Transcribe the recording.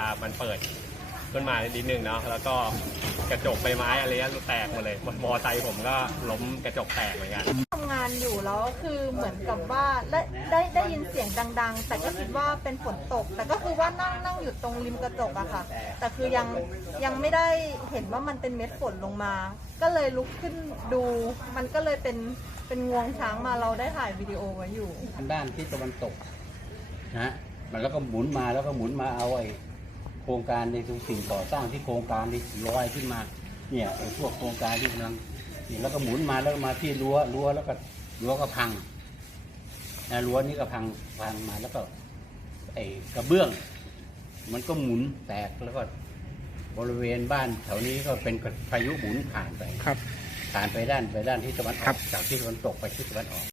ามันเปิดขึ้นมาดีดนึงเนาะแล้วก็กระจกใบไม้อะไรเงี้ยแตกหมดเลยมอไซค์ผมก็ล้มกระจกแตกเหมือนกันทำงานอยู่แล้วคือเหมือนกับว่าได้ได้ได้ยินเสียงดัง ๆ แต่ก็คิดว่าเป็นฝนตก แต่ก็คือว่านั่งนั่งอยู่ตรงริมกระจกอะค่ะ แต่คือยังยังไม่ได้เห็นว่ามันเป็นเม็ดฝนลงมา ก็เลยลุกขึ้นดู มันก็เลยเป็นเป็นงวงช้างมาเราได้ถ่ายวิดีโอไว้อยู่ด้านที่ตะวันตกนะมันแล้วก็หมุนมาแล้วก็หมุนมาเอาไอ้ โครงการในทุกสิ่งก่อสร้างที่โครงการที่ลอยขึ้นมาเนี่ยไอ้พวกโครงการที่กำลังนี่แล้วก็หมุนมาแล้วก็มาที่รั้วรั้วแล้วก็รั้วก็พังนะรั้วนี้ก็พังพังมาแล้วก็ไอ้กระเบื้อง มันก็หมุนแตกแล้วก็บริเวณบ้านแถวนี้ก็เป็นพายุหมุนผ่านไปครับ ผ่านไปด้านไปด้านที่ตะวันอครัอบกจากที่ตะวันตกไปที่ตะวันออก